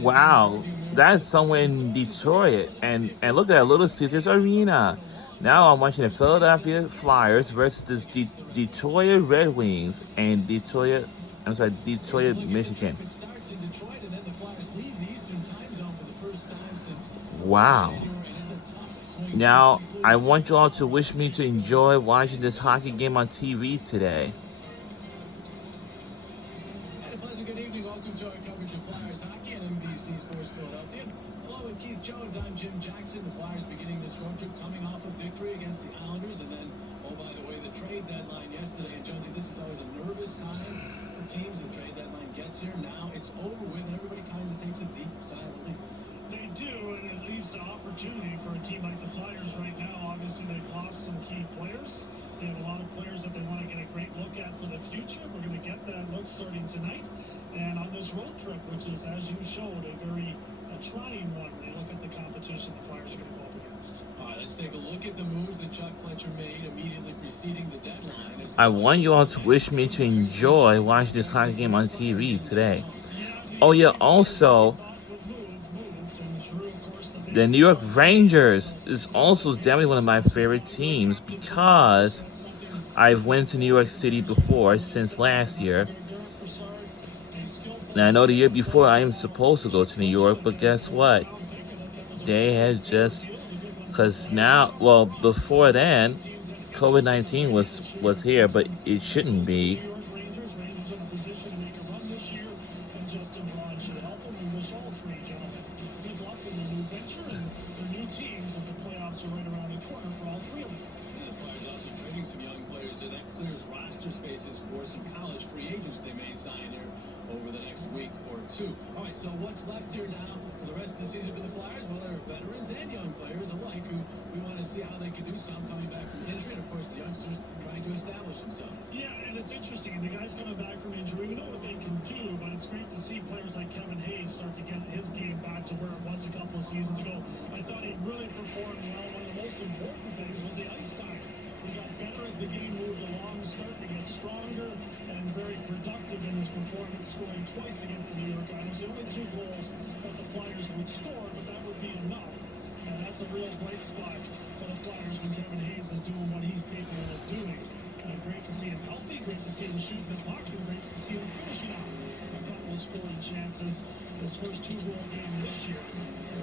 Wow, that's somewhere in Detroit, and look at that Little Caesars Arena. Now I'm watching the Philadelphia Flyers versus this Detroit Red Wings and Detroit, Michigan. Wow. Now I want you all to wish me to enjoy watching this hockey game on TV today. And a pleasant good evening. Welcome to our coverage of Flyers hockey on NBC Sports Philadelphia. Along with Keith Jones, I'm Jim Jackson. The Flyers beginning this road trip coming off a victory against the Islanders. And then, oh, by the way, the trade deadline yesterday. And Jonesy, this is always a nervous time for teams. The trade deadline gets here. Now it's over with. Everybody kind of takes a deep sigh of relief. They do, and it leads to opportunity for a team like the Flyers right now. Obviously, they've lost some key players. They have a lot of players that they want to get a great look at for the future. We're going to get that look starting tonight. And on this road trip, which is, as you showed, a very trying one. When you look at the competition the Flyers are going to go up against. All right, let's take a look at the moves that Chuck Fletcher made immediately preceding the deadline. I want you all to wish me to enjoy watching this hockey game on TV today. Oh yeah, also the New York Rangers is also definitely one of my favorite teams because I've went to New York City before since last year. Now I know the year before I am supposed to go to New York, but guess what? They had just because now, well, before then, COVID-19 was here, but it shouldn't be. Some young players there that clears roster spaces for some college free agents they may sign here over the next week or two. All right, so what's left here now for the rest of the season for the Flyers? Well, there are veterans and young players alike who we want to see how they can do. Some coming back from injury, and of course the youngsters trying to establish themselves. Yeah, and it's interesting. The guys coming back from injury, we know what they can do, but it's great to see players like Kevin Hayes start to get his game back to where it was a couple of seasons ago. I thought he really performed well. One of the most important things was the ice time. He got better as the game moved along, starting to get stronger and very productive in his performance, scoring twice against the New York Islanders. The only 2 goals that the Flyers would score, but that would be enough. And that's a real bright spot for the Flyers when Kevin Hayes is doing what he's capable of doing. Great to see him healthy, great to see him shooting the puck, and great to see him finishing off a couple of scoring chances. His first 2-goal game this year.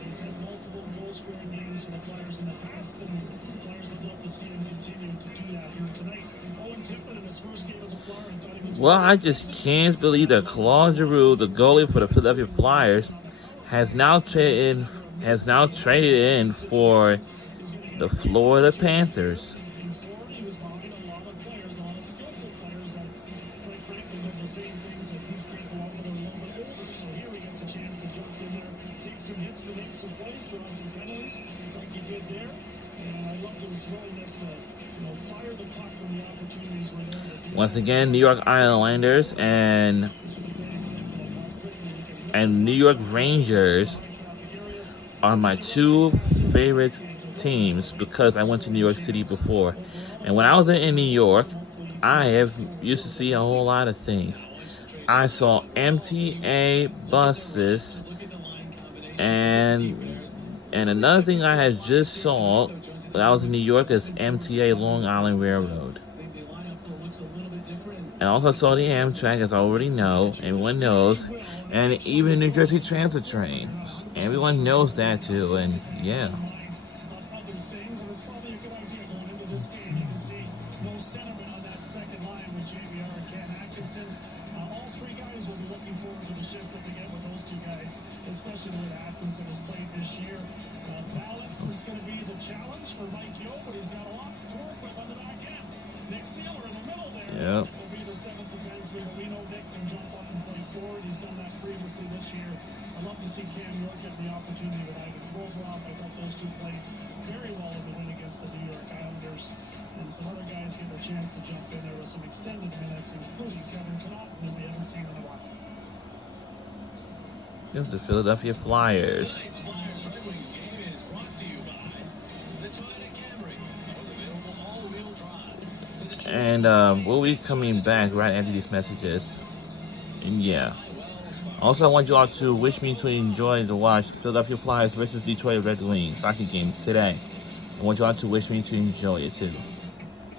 He's had multiple goal-scoring games for the Flyers in the past, and the Flyers would love to see him continue to do that here tonight. Owen Tippett in his first game as a Flyer, I thought he was... Well, I just can't believe that Claude Giroux, the goalie for the Philadelphia Flyers, has now traded in for the Florida Panthers. Once again, New York Islanders and New York Rangers are my 2 favorite teams because I went to New York City before. And when I was in New York, I have used to see a whole lot of things. I saw MTA buses, and another thing I had just saw when I was in New York is MTA Long Island Railroad. And also saw the Amtrak, as I already know, everyone knows, and even the New Jersey Transit train. Everyone knows that too, and yeah. Especially the way Atkinson has played this year. Balance is going to be the challenge for Mike Yeo, but he's got a lot to work with on the back end. Nick Sealer in the middle there. Yep. Will be the 7th defenseman, but we know Nick can jump up and play forward. He's done that previously this year. I love to see Cam York get the opportunity with Ivan Provorov. I thought those 2 played very well in the win against the New York Islanders. And some other guys get a chance to jump in there with some extended minutes, including Kevin Connaughton, who we haven't seen in a while. Here's the Philadelphia Flyers. And we'll be coming back right after these messages. And yeah. Also, I want you all to wish me to enjoy the watch Philadelphia Flyers versus Detroit Red Wings hockey game today. I want you all to wish me to enjoy it too.